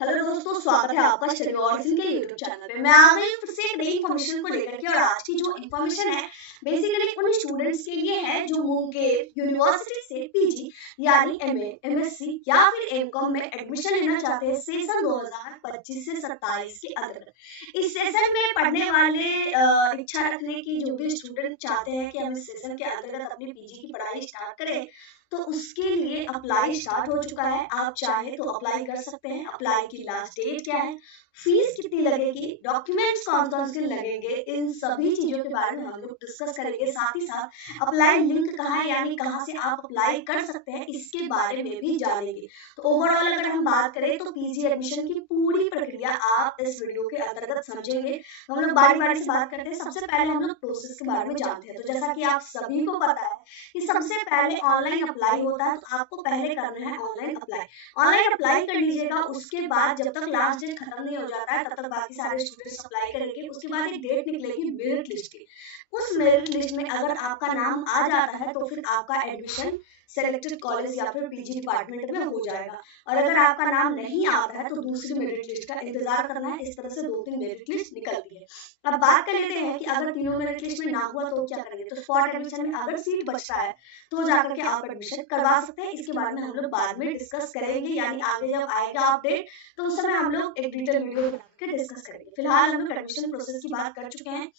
Hello दोस्तों, स्वागत है आपका स्टडी वॉर्स के यूट्यूब चैनल पे। मैं आ गई हूँ फिर से एक नई इन्फॉर्मेशन को लेकर के। और आज की जो इन्फॉर्मेशन है बेसिकली उन स्टूडेंट्स के लिए है जो मुंगेर यूनिवर्सिटी से पीजी यानी एमए, एमएससी या फिर एमकॉम में एडमिशन लेना चाहते हैं सेशन 2025 से 27 के अंतर्गत। इस सेशन में पढ़ने वाले इच्छा रखने की जो भी स्टूडेंट चाहते हैं कि हम इस सेशन के अंतर्गत अपनी पीजी की पढ़ाई स्टार्ट करें, तो उसके लिए अप्लाई स्टार्ट हो चुका है। आप चाहे तो अप्लाई कर सकते हैं। अप्लाई की लास्ट डेट क्या है, फीस कितनी लगेगी, डॉक्यूमेंट्स कौन कौन से लगेंगे, इन सभी चीजों के बारे में हम लोग डिस्कस करेंगे। साथ ही साथ अप्लाई लिंक कहाँ है, यानी कहाँ से आप अप्लाई कर सकते हैं, इसके बारे में भी जानेंगे। तो ओवरऑल अगर हम बात करें तो पीजी एडमिशन की पूरी प्रक्रिया आप इस वीडियो के अंतर्गत समझेंगे। हम लोग बारी बारी से बात करते हैं। सबसे पहले हम लोग प्रोसेस के बारे में जानते हैं। तो जैसा कि आप सभी को पता है कि सबसे पहले ऑनलाइन अप्लाई होता है, तो आपको पहले करना है ऑनलाइन अप्लाई। ऑनलाइन अप्लाई कर लीजिएगा। उसके बाद जब तक लास्ट डेट खत्म नहीं हो जाता है तब तक बाकी सारे स्टूडेंट्स अप्लाई करेंगे। उसके बाद एक डेट निकलेगी मेरिट लिस्ट की। उस मेरिट लिस्ट में अगर आपका नाम आ जाता है तो फिर आपका एडमिशन सेलेक्टेड कॉलेज या फिर पीजी डिपार्टमेंट में हो जाएगा। और अगर आपका नाम नहीं आता है तो दूसरी मेरिट लिस्ट का इंतजार करना है। इस तरह से 2-3 मेरिट लिस्ट निकलती है। अब बात कर लेते हैं कि अगर तीनों मेरिट लिस्ट में ना हुआ तो क्या करेंगे। तो स्पॉट एडमिशन में अगर सीट बच रहा है तो जाकर के आप एडमिशन करवा सकते हैं। इसके बारे में हम लोग बाद में डिस्कस करेंगे, यानी आगे जब आएगा अपडेट तो उस समय हम लोग एक डिटेल वीडियो बना के डिस्कस करेंगे। फिलहाल हम लोग एडमिशन प्रोसेस की बात कर चुके हैं।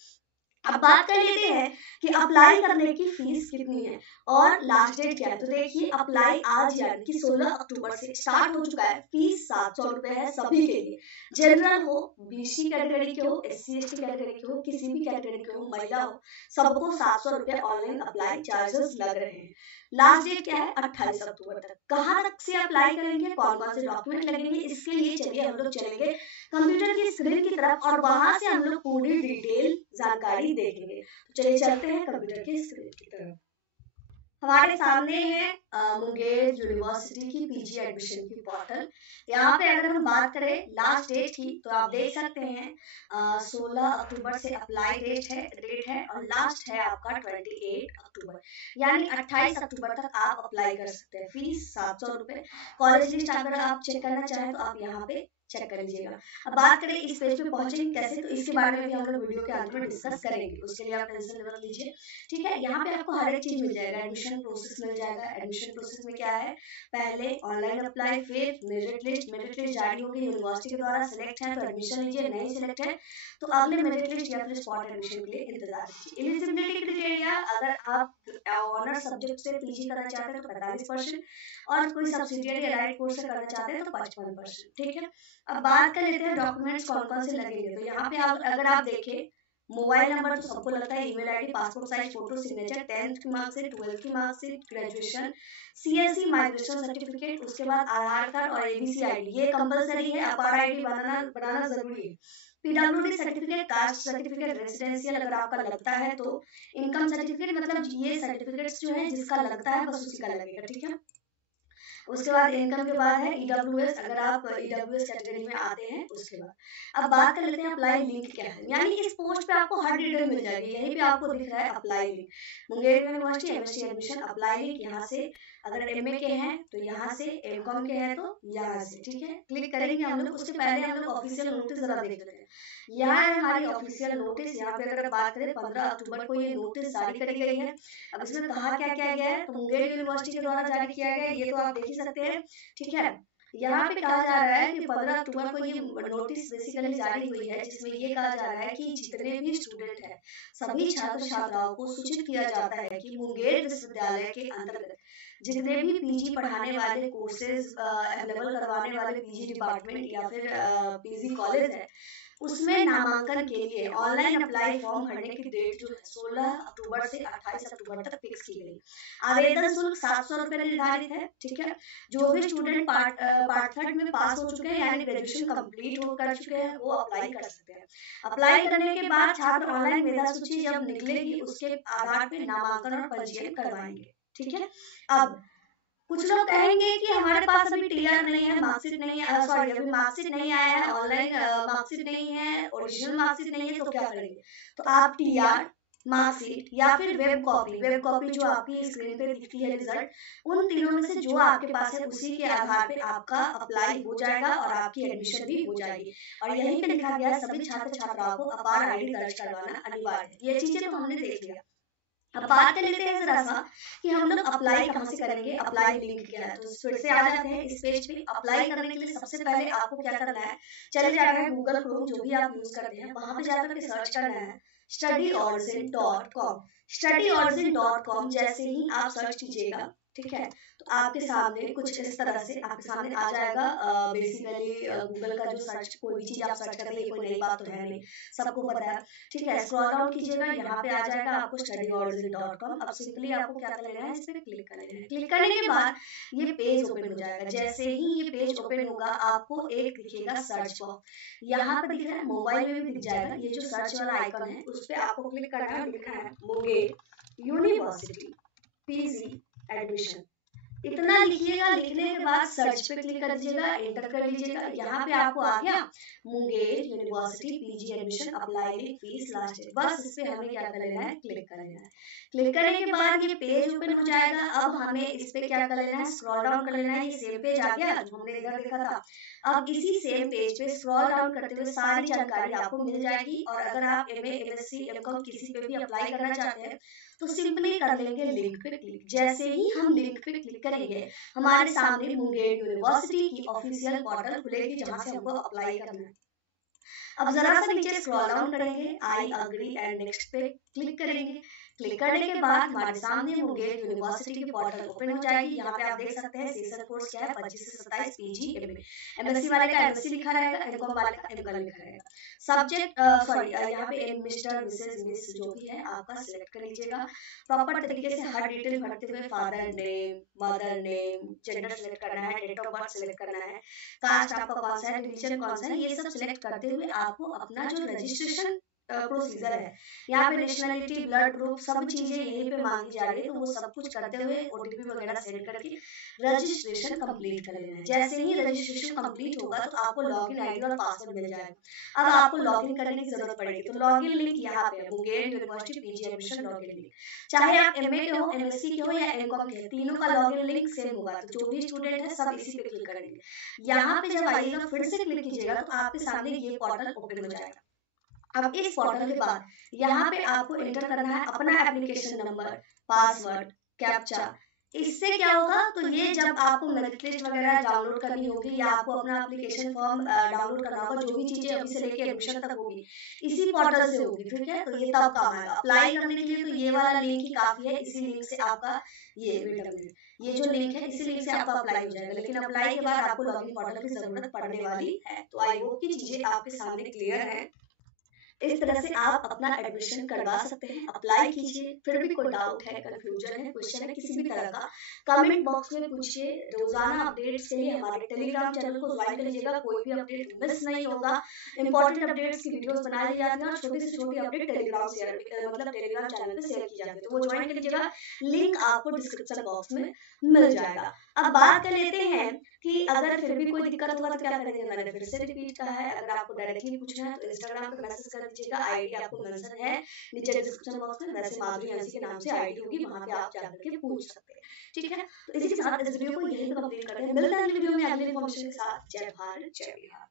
अब बात कर लेते हैं कि अप्लाई करने की फीस कितनी है और लास्ट डेट क्या है। तो देखिए, अप्लाई आज यानी कि 16 अक्टूबर से स्टार्ट हो चुका है। फीस 700 रुपए है सभी के लिए। जनरल हो, बीसी कैटेगरी के हो, एससी एसटी कैटेगरी के हो, किसी भी कैटेगरी के हो, महिला हो, सबको 700 रुपए ऑनलाइन अप्लाई चार्जेस लग रहे हैं। लास्ट डेट क्या है, 28 अक्टूबर तक। कहाँ तक से अप्लाई करेंगे, कौन कौन से डॉक्यूमेंट लगेंगे, इसके लिए चलिए हम लोग चलेंगे कंप्यूटर की स्क्रीन की तरफ और वहां से हम लोग पूरी डिटेल जानकारी देखेंगे। तो चलिए चलते हैं कंप्यूटर की स्क्रीन की तरफ। हमारे सामने है मुंगेर यूनिवर्सिटी की पीजी एडमिशन की पोर्टल। यहाँ पे अगर हम बात करें लास्ट डेट की तो आप देख सकते हैं 16 अक्टूबर से अप्लाई डेट है और लास्ट है आपका 28 अक्टूबर, यानी 28 अक्टूबर तक आप अप्लाई कर सकते हैं। फीस 700 रुपए। कॉलेज लिस्ट अगर आप चेक करना चाहें तो आप यहाँ पे चेक कर लीजिएगा। अब बात करें इस पेज पे पहुंचेंगे कैसे, तो इसके बारे में भी हम लोग वीडियो के अंत में डिस्कस करेंगे। उसके लिए आप टेंशन मत लीजिए, ठीक है। यहाँ पे आपको हर एक चीज मिल जाएगा। एडमिशन प्रोसेस मिल जाएगा। एडमिशन प्रोसेस में क्या है, पहले ऑनलाइन अप्लाई, फिर मेरिट लिस्ट। मेरिट लिस्ट जारी होगी यूनिवर्सिटी के द्वारा। सिलेक्ट है तो एडमिशन लीजिए, नहीं सिलेक्ट है तो अगले मेरिट लिस्ट या फिर स्पॉट एडमिशन के लिए इंतजार कीजिए। एलिजिबिलिटी क्राइटेरिया, अगर आप ऑनर सब्जेक्ट से पीजी करना चाहते हैं तो 45% और कोई सब्सिडियरी एलाइड कोर्स से करना चाहते हैं तो 55%, ठीक है। अब बात कर लेते हैं डॉक्यूमेंट्स कौन कौन से लगेंगे। तो यहाँ पे अगर आप देखें, मोबाइल नंबर तो सबको लगता है, email ID, passport size photo, signature, 10th की मार्कशीट, 12th की marksheet, graduation, CSC migration certificate, उसके बाद आधार कार्ड और एबीसी आईडी, ये कंपलसरी है। अपार आईडी बनाना जरूरी है। PWD certificate, caste certificate, residential अगर आपका लगता है तो, इनकम सर्टिफिकेट, मतलब ये सर्टिफिकेट्स जो है जिसका लगता है बस उसी का लगेगा, ठीक है। उसके बाद इनकम के बाद है ईडब्ल्यूएस, अगर आप ईडब्ल्यूएस कैटेगरी में आते हैं उसके बाद। अब बात कर लेते हैं अप्लाई लिंक क्या है, यानी इस पोस्ट पे आपको हर डिटेल मिल जाएगी। यहीं पे आपको दिख रहा है apply link, Munger university MSc admission apply link. यहाँ से अगर एमए के हैं तो यहाँ से, एमकॉम के हैं तो यहाँ से, ठीक है। क्लिक करेंगे हम लोग। उससे पहले हम लोग ऑफिशियल नोटिस जरा देख लेते हैं। यहाँ है हमारी ऑफिशियल नोटिस। यहाँ पे अगर बात करें 15 अक्टूबर को ये नोटिस जारी करी गई है। अब इसमें कहा क्या क्या गया है, तो मुंगेर यूनिवर्सिटी के द्वारा जारी किया गया है, ये तो आप देख ही सकते हैं, ठीक है। यहाँ पे कहा जा रहा है कि 15 अक्टूबर को ये नोटिस बेसिकली जारी हुई है, जिसमें ये कहा जा रहा है कि जितने भी स्टूडेंट हैं सभी छात्र छात्राओं को सूचित किया जाता है कि मुंगेर विश्वविद्यालय के अंतर्गत जितने भी पीजी पढ़ाने वाले कोर्सेज अवेलेबल करवाने वाले पीजी डिपार्टमेंट या फिर पीजी कॉलेज है, उसमें नामांकन के लिए ऑनलाइन अप्लाई फॉर्म भरने की डेट जो है 16 अक्टूबर से 28 अक्टूबर तक फिक्स की गई। आवेदन शुल्क 700 रुपए निर्धारित है, ठीक है। जो भी स्टूडेंट पार्ट थर्ड में पास हो चुके हैं यानी ग्रेजुएशन कंप्लीट कर चुके हैं वो अप्लाई कर सकते हैं। अप्लाई करने के बाद छात्र ऑनलाइन मेधा सूची जब निकलेगी उसके आधार पर नामांकन और पंजीयन करवाएंगे, ठीक है। अब कुछ लोग कहेंगे कि हमारे पास अभी टीआर नहीं है, मार्कशीट नहीं है, सॉरी अभी मार्कशीट नहीं आया है, ऑनलाइन मार्कशीट नहीं है, ओरिजिनल मार्कशीट नहीं है, तो क्या करेंगे। तो आप टीआर, मार्कशीट या फिर वेब कॉपी। वेब कॉपी जो आपकी स्क्रीन पे दिखती है रिजल्ट, उन तीनों में से जो आपके पास है उसी के आधार पे आपका अप्लाई हो जाएगा और आपकी एडमिशन भी हो जाएगी। और यहीं पे लिखा गया है सभी छात्र छात्राओं को अपार आईडी दर्ज करवाना अनिवार्य है। ये चीजें तो हमने देख लिया। अब बात कर लेते हैं जरा सा कि हम लोग अप्लाई कहाँ से करेंगे, अप्लाई लिंक क्या है। तो फिर से आ जाते हैं इस पेज पे। अप्लाई करने के लिए सबसे पहले आपको क्या करना है, चले जाना है गूगल क्रोम जो भी आप यूज करते हैं, वहां पे जाकर के सर्च करना है studyordzin.com। studyordzin.com जैसे ही आप सर्च कीजिएगा, ठीक है, तो आपके सामने कुछ इस तरह से आपके सामने आ जाएगा। बेसिकली गूगल का जो सर्च, कोई भी चीज आप सर्च करेंगे, कोई नई बात तो है नहीं, सबको पता है, ठीक है। स्क्रॉल डाउन कीजिएगा, यहाँ पे आ जाएगा आपको studyordzin.com। अब सिंपली आपको क्या कर लेना है, इस पे क्लिक कर लेना है। क्लिक करने के बाद ये पेज ओपन हो जाएगा। जैसे ही ये पेज ओपन होगा, आपको एक दिखेगा सर्च बॉक्स। यहाँ पे दिख रहा है, मोबाइल में भी दिख जाएगा, ये जो सर्च वाला आइकन है उस पे आपको क्लिक करना है। लिखा है मुंगेर यूनिवर्सिटी पीजी एडमिशन, इतना लिखिएगा। लिखने के बाद सर्च पे क्लिक कर दीजिएगा, एंटर कर लीजिएगा। यहाँ पे आपको आ गया Munger university PG admission apply fee last date. बस इस पे हमें क्या कर लेना है, क्लिक कर लेना है। क्लिक करने के बाद ये पेज ओपन हो जाएगा। अब हमें इस पे क्या कर लेना है, स्क्रॉल डाउन कर लेना है। ये सेम पेज आ गया जो हमने इधर देखा था। अब इसी सेम पेज पे स्क्रॉल डाउन करते हुए सारी जानकारी आपको मिल जाएगी। और अगर आप एमए एमएससी एमकॉम किसी पे भी अप्लाई करना चाहते हैं तो सिंपली कर लेंगे लिंक पे क्लिक। जैसे ही हम लिंक पे क्लिक करेंगे, हमारे सामने मुंगेर यूनिवर्सिटी की ऑफिशियल पोर्टल खुलेगी जहां से हमको अप्लाई करना है। अब जरा सा नीचे स्क्रॉल डाउन करेंगे, आई अग्री एंड नेक्स्ट पे क्लिक करेंगे। क्लिक करने के बाद हमारे सामने मुंगेर यूनिवर्सिटी की पोर्टल ओपन हो जाएगी। यहाँ पे आप देख सकते हैं सेशन कोर्स क्या है, 25 से 27 पीजी एमए। एमएससी वाले का एमएससी लिखा रहेगा, एमकॉम वाले का एमकॉम लिखा रहेगा। सब्जेक्ट सॉरी यहाँ पे मिस्टर मिसेस मिस जो भी है आपका सिलेक्ट कर लीजिएगा। प्रॉपर तरीके से हर डिटेल भरते हुए father name, mother name, gender select करना है, डेट ऑफ बर्थ सिलेक्ट करना है, कास्ट आपका कौन सा है, रिलीजन कौन सा है, ये सब सिलेक्ट करते हुए आपको अपना जो रजिस्ट्रेशन प्रोसीजर है, यहाँ पे नेशनलिटी, ब्लड ग्रुप, सब चीजें यहीं पे मांगी जा रही है। तो वो सब कुछ करते हुए ओटीपी वगैरह सेंड करके रजिस्ट्रेशन कंप्लीट कर लेना है। जैसे ही रजिस्ट्रेशन कंप्लीट होगा तो आपको लॉगिन आईडी और पासवर्ड मिल जाएगा। अब आपको लॉगिन करने की जरूरत पड़ेगी, तो लॉगिन लिंक यहाँ पे है, Munger university PG admission login link. चाहे आप एमए के हो, एमएससी के हो या एमकॉम के हो, तीनों का लॉगिन लिंक सेम होगा। तो जो भी स्टूडेंट है सब इसी पे क्लिक करेंगे। यहाँ पे जब आइएगा फिर से क्लिक कीजिएगा तो आपके सामने ये पोर्टल ओपन हो जाएगा। अब इस पोर्टल के बाद यहाँ पे आपको एंटर करना है अपना एप्लीकेशन नंबर, पासवर्ड, कैप्चा। इससे क्या होगा, तो ये जब आपको मेरिट लिस्ट वगैरह डाउनलोड करनी होगी या आपको अपना एप्लीकेशन फॉर्म डाउनलोड करना होगा, जो भी चीजें अभी से लेके एडमिशन तक होगी इसी पोर्टल से होगी, ठीक है। तो ये तब काम आएगा। अप्लाई करने के लिए तो ये वाला लिंक ही काफी है, इसी लिंक से आपका ये जो लिंक है इसी लिंक से आपका अप्लाई हो जाएगा। लेकिन अप्लाई के बाद आपको लॉगिन पोर्टल की जरूरत पड़ने वाली है। तो आई होप की चीजें आपके सामने क्लियर है। इस तरह से आप अपना एडमिशन करवा सकते हैं। अप्लाई कीजिए। फिर भी कोई डाउट है, कंफ्यूजन है, क्वेश्चन है किसी भी तरह का, कमेंट बॉक्स में पूछिए। रोजाना अपडेट्स के लिए हमारे टेलीग्राम चैनल को ज्वाइन कर लीजिएगा, कोई भी अपडेट मिस नहीं होगा। इंपॉर्टेंट अपडेट्स की वीडियोस बनाई जाती हैं और छोटी से छोटी अपडेट टेलीग्राम चैनल पे शेयर की जाती है, तो वो ज्वाइन कर लीजिएगा। लिंक आपको डिस्क्रिप्शन बॉक्स में मिल जाएगा। अब बात कर लेते हैं कि अगर फिर भी कोई दिक्कत होगा तो क्या करेंगे। मैंने फिर से रिपीट कहा है, अगर आपको डायरेक्टली पूछना है तो इंस्टाग्राम पे मैसेज कर दीजिएगा। आईडी आपको मेंशन है नीचे डिस्क्रिप्शन बॉक्स में, वैसे माधुरी हंसी के नाम से आईडी होगी, वहां पे आप जाकर के पूछ सकते हैं, ठीक है। तो इसी के साथ इस वीडियो को यहीं पे कंप्लीट करते हैं। मिलते हैं अगली वीडियो में अगली इन्फॉर्मेशन के साथ। जय भारत जय बिहार।